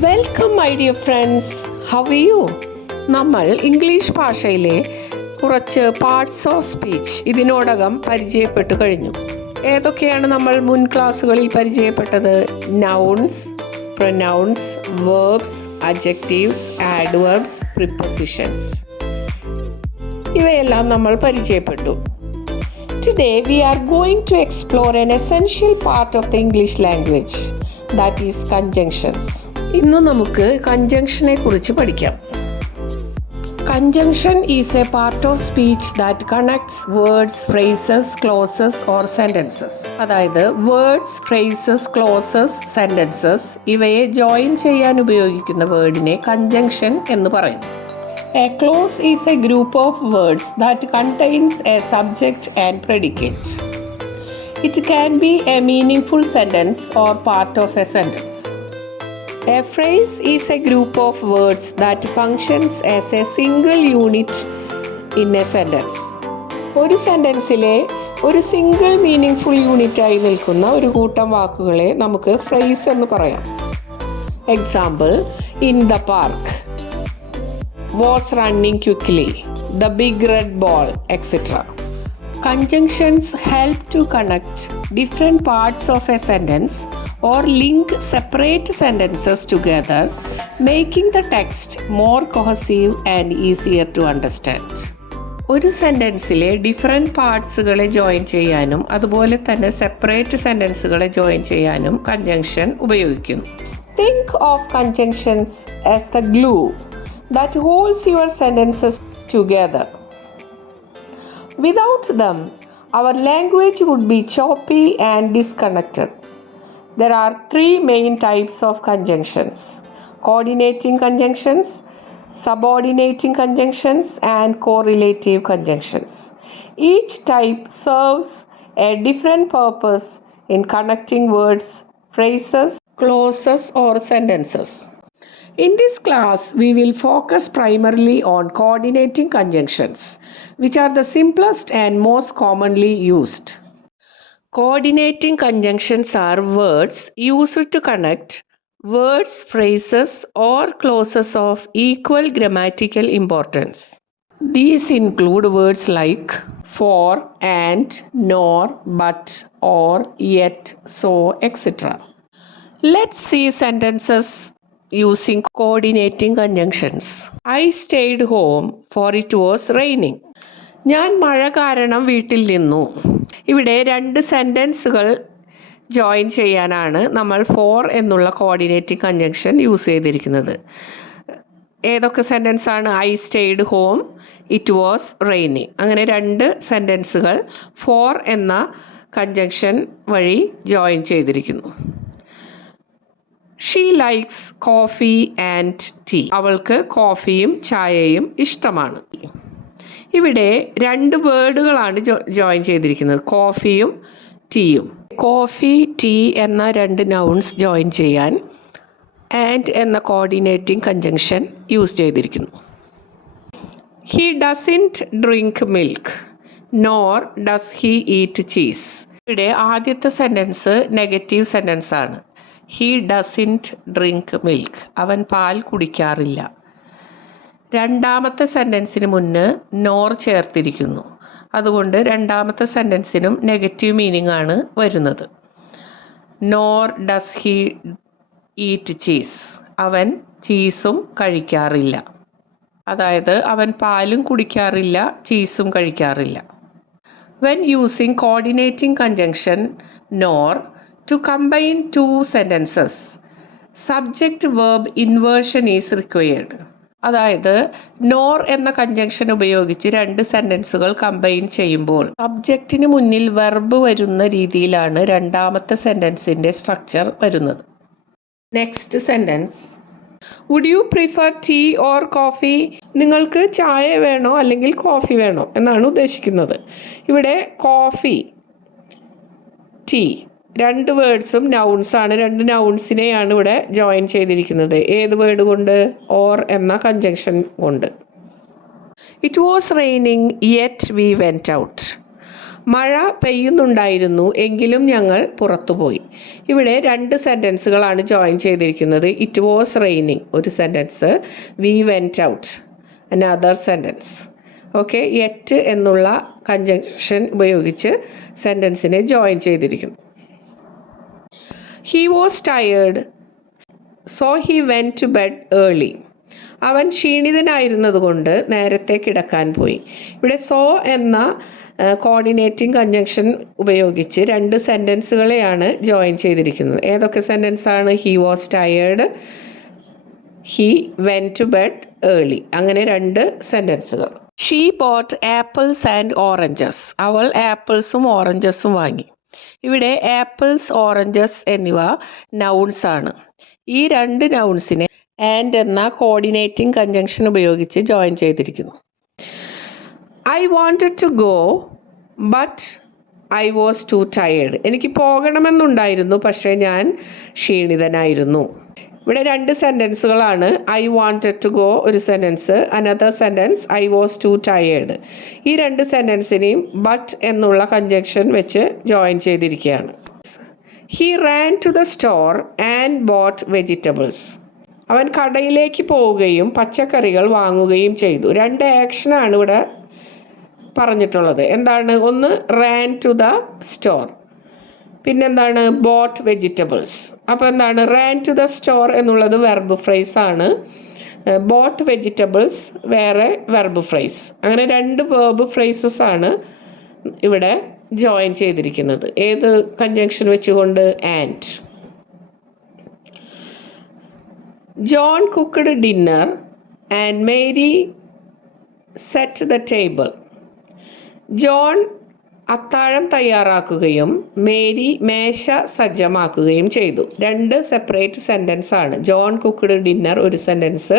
Welcome my dear friends, how are you? നമ്മൾ English ഭാഷയിലെ കുറച്ച് പാർട്സ് ഓഫ് സ്പീച്ച് ഇതിനോടകം പരിചയപ്പെട്ടു കഴിഞ്ഞു. ഏതൊക്കെയാണ് നമ്മൾ മുൻ ക്ലാസ്സുകളിൽ പരിചയപ്പെട്ടത്? Nouns, pronouns, verbs, adjectives, adverbs, prepositions, ഇവയെല്ലാം നമ്മൾ പരിചയപ്പെട്ടു. Today we are going to explore an essential part of the English language, that is conjunctions. ഇന്ന് നമുക്ക് കൺജങ്ഷനെ കുറിച്ച് പഠിക്കാം. Conjunction is a part of speech that connects words, phrases, clauses or sentences. അതായത് words, phrases, clauses, sentences ഇവയെ join ചെയ്യാൻ ഉപയോഗിക്കുന്ന വേർഡിനെ conjunction എന്ന് പറയും. A clause is a group of words that contains a subject and predicate. It can be a meaningful sentence or part of a sentence. A phrase is a group of words that functions as a single unit in a sentence. ഒരു സെൻറ്റൻസിലെ ഒരു single meaningful യൂണിറ്റായി നിൽക്കുന്ന ഒരു കൂട്ടം വാക്കുകളെ നമുക്ക് phrase എന്ന് പറയാം. Example: in the park, was running quickly, the big red ball, etc. Conjunctions help to connect different parts of a sentence or link separate sentences together, making the text more cohesive and easier to understand. ഒരു സെൻറ്റൻസിലെ different പാർട്സുകളെ join ചെയ്യാനും അതുപോലെ തന്നെ separate സെൻറ്റൻസുകളെ join ചെയ്യാനും conjunction ഉപയോഗിക്കുന്നു. Think of conjunctions as the glue that holds your sentences together. Without them, our language would be choppy and disconnected. There are three main types of conjunctions: coordinating conjunctions, subordinating conjunctions, and correlative conjunctions. Each type serves a different purpose in connecting words, phrases, clauses, or sentences. In this class, we will focus primarily on coordinating conjunctions, which are the simplest and most commonly used. Coordinating conjunctions are words used to connect words, phrases, or clauses of equal grammatical importance. These include words like for, and, nor, but, or, yet, so, etc. Let's see sentences using coordinating conjunctions. I stayed home for it was raining. ഞാൻ മഴ കാരണം വീട്ടിൽ നിന്നു. ഇവിടെ രണ്ട് സെൻറ്റൻസുകൾ join ചെയ്യാനാണ് നമ്മൾ four എന്നുള്ള കോർഡിനേറ്റിംഗ് കൺജങ്ഷൻ യൂസ് ചെയ്തിരിക്കുന്നത്. ഏതൊക്കെ സെൻറ്റൻസ് ആണ്? I stayed home, it was raining. അങ്ങനെ രണ്ട് സെൻറ്റൻസുകൾ ഫോർ എന്ന കൺജങ്ഷൻ വഴി ജോയിൻ ചെയ്തിരിക്കുന്നു. She likes coffee and tea. അവൾക്ക് കോഫിയും ചായയും ഇഷ്ടമാണ്. ഇവിടെ രണ്ട് വേർഡുകളാണ് ജോയിൻ ചെയ്തിരിക്കുന്നത്, കോഫിയും ടീയും. കോഫി, ടീ എന്ന രണ്ട് നൗൺസ് ജോയിൻ ചെയ്യാൻ ആൻഡ് എന്ന കോർഡിനേറ്റിംഗ് കൺജങ്ഷൻ യൂസ് ചെയ്തിരിക്കുന്നു. He doesn't drink milk, nor does he eat cheese. ഇവിടെ ആദ്യത്തെ സെൻറ്റൻസ് നെഗറ്റീവ് സെൻറ്റൻസ് ആണ്. ഹി ഡസൻറ്റ് ഡ്രിങ്ക് മിൽക്ക്, അവൻ പാൽ കുടിക്കാറില്ല. രണ്ടാമത്തെ സെൻറ്റൻസിന് മുന്ന് നോർ ചേർത്തിരിക്കുന്നു. അതുകൊണ്ട് രണ്ടാമത്തെ സെൻറ്റൻസിനും നെഗറ്റീവ് മീനിങ് ആണ് വരുന്നത്. Nor does he eat cheese, അവൻ ചീസും കഴിക്കാറില്ല. അതായത് അവൻ പാലും കുടിക്കാറില്ല, ചീസും കഴിക്കാറില്ല. When using coordinating conjunction nor to combine two sentences, subject verb inversion is required. അതായത് നോർ എന്ന കൺജങ്ഷൻ ഉപയോഗിച്ച് രണ്ട് സെൻറ്റൻസുകൾ കമ്പൈൻ ചെയ്യുമ്പോൾ സബ്ജക്റ്റിന് മുന്നിൽ വെർബ് വരുന്ന രീതിയിലാണ് രണ്ടാമത്തെ സെൻറ്റൻസിൻ്റെ സ്ട്രക്ചർ വരുന്നത്. Next sentence: would you prefer tea or coffee? നിങ്ങൾക്ക് ചായ വേണോ അല്ലെങ്കിൽ കോഫി വേണോ എന്നാണ് ഉദ്ദേശിക്കുന്നത്. ഇവിടെ കോഫി, ടീ രണ്ട് വേർഡ്സും നൗൺസ് ആണ്. രണ്ട് നൗൺസിനെയാണ് ഇവിടെ ജോയിൻ ചെയ്തിരിക്കുന്നത്. ഏത് വേർഡ് കൊണ്ട്? ഓർ എന്ന കൺജങ്ഷൻ കൊണ്ട്. It was raining yet we went out. മഴ പെയ്യുന്നുണ്ടായിരുന്നു എങ്കിലും ഞങ്ങൾ പുറത്തുപോയി. ഇവിടെ രണ്ട് സെൻറ്റൻസുകളാണ് ജോയിൻ ചെയ്തിരിക്കുന്നത്. ഇറ്റ് വാസ് റെയിനിങ് ഒരു sentence, we went out another sentence. Okay, yet എന്നുള്ള കഞ്ചങ്ഷൻ ഉപയോഗിച്ച് സെൻറ്റൻസിനെ ജോയിൻ ചെയ്തിരിക്കുന്നു. He was tired so he went to bed early. അവൻ ക്ഷീണിതനായിരുന്നതുകൊണ്ട് നേരത്തെ കിടക്കാൻ പോയി. ഇവിടെ സോ എന്ന കോർഡിനേറ്റിംഗ് കഞ്ചങ്ഷൻ ഉപയോഗിച്ച് രണ്ട് സെൻറ്റൻസുകളെയാണ് ജോയിൻ ചെയ്തിരിക്കുന്നത്. ഏതൊക്കെ സെൻറ്റൻസാണ്? He was tired, he went to bed early. അങ്ങനെ രണ്ട് സെൻറ്റൻസുകൾ. She bought apples and oranges. അവൾ ആപ്പിൾസും ഓറഞ്ചസും വാങ്ങി. ഇവിടെ ആപ്പിൾസ്, ഓറഞ്ചസ് എന്നിവ നൗൺസ് ആണ്. ഈ രണ്ട് നൗൺസിനെ ആൻഡ് എന്ന കോർഡിനേറ്റിംഗ് കഞ്ചങ്ഷൻ ഉപയോഗിച്ച് ജോയിൻ ചെയ്തിരിക്കുന്നു. I wanted to go but I was too tired. എനിക്ക് പോകണമെന്നുണ്ടായിരുന്നു, പക്ഷേ ഞാൻ ക്ഷീണിതനായിരുന്നു. ഇവിടെ രണ്ട് സെൻറ്റൻസുകളാണ്. ഐ വാണ്ടഡ് ടു ഗോ ഒരു sentence, another sentence I was too tired. ഈ രണ്ട് സെൻറ്റൻസിനെയും ബട്ട് എന്നുള്ള കഞ്ചങ്ഷൻ വെച്ച് ജോയിൻ ചെയ്തിരിക്കുകയാണ്. He ran to the store and bought vegetables. അവൻ കടയിലേക്ക് പോവുകയും പച്ചക്കറികൾ വാങ്ങുകയും ചെയ്തു. രണ്ട് ആക്ഷനാണ് ഇവിടെ പറഞ്ഞിട്ടുള്ളത്. എന്താണ്? ഒന്ന് റാൻ ടു ദ സ്റ്റോർ, പിന്നെന്താണ്? Boat vegetables. അപ്പോൾ എന്താണ്? റാൻ ടു ദ സ്റ്റോർ എന്നുള്ളത് വെർബ് ഫ്രേസ് ആണ്, ബോട്ട് വെജിറ്റബിൾസ് വേറെ വെർബ് ഫ്രേസ്. അങ്ങനെ രണ്ട് വെർബ് ഫ്രേസസ് ആണ് ഇവിടെ ജോയിൻ ചെയ്തിരിക്കുന്നത്. ഏത് കഞ്ചങ്ഷൻ വെച്ചുകൊണ്ട്? And. John cooked dinner and Mary set the table. John അത്താഴം തയ്യാറാക്കുകയും മേരി മേശ സജ്ജമാക്കുകയും ചെയ്തു. രണ്ട് സെപ്പറേറ്റ് സെൻറ്റൻസ് ആണ്. ജോൺ കുക്ക്ഡ് ഡിന്നർ ഒരു sentence,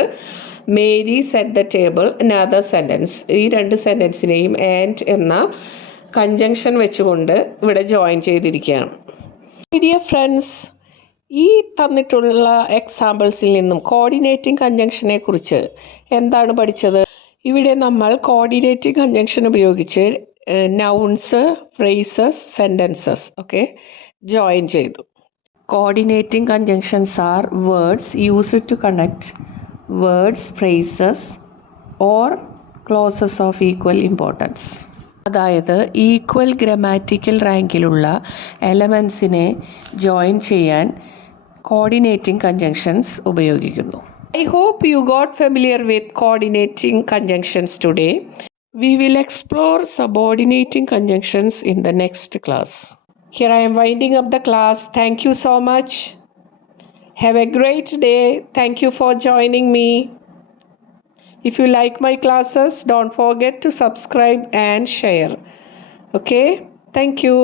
Mary set the table another sentence. ഈ രണ്ട് സെൻറ്റൻസിനെയും ആൻഡ് എന്ന കഞ്ചങ്ഷൻ വെച്ചുകൊണ്ട് ഇവിടെ ജോയിൻ ചെയ്തിരിക്കുകയാണ്. ഡിയർ ഫ്രണ്ട്സ്, ഈ തന്നിട്ടുള്ള എക്സാമ്പിൾസിൽ നിന്നും കോർഡിനേറ്റിംഗ് കഞ്ചങ്ഷനെ കുറിച്ച് എന്താണ് പഠിച്ചത്? ഇവിടെ നമ്മൾ കോർഡിനേറ്റിംഗ് കഞ്ചങ്ഷൻ ഉപയോഗിച്ച് നൗൺസ്, ഫ്രേസസ്, സെൻറ്റൻസസ് ഒക്കെ ജോയിൻ ചെയ്തു. Coordinating conjunctions are words used to connect words, phrases or clauses of equal importance. അതായത് ഈക്വൽ ഗ്രാമാറ്റിക്കൽ റാങ്കിലുള്ള എലമെൻസിനെ ജോയിൻ ചെയ്യാൻ കോർഡിനേറ്റിംഗ് കഞ്ചങ്ഷൻസ് ഉപയോഗിക്കുന്നു. I hope you got familiar with coordinating conjunctions today. We will explore subordinating conjunctions in the next class. Here I am winding up the class. Thank you so much. Have a great day. Thank you for joining me. If you like my classes, don't forget to subscribe and share. Okay? Thank you.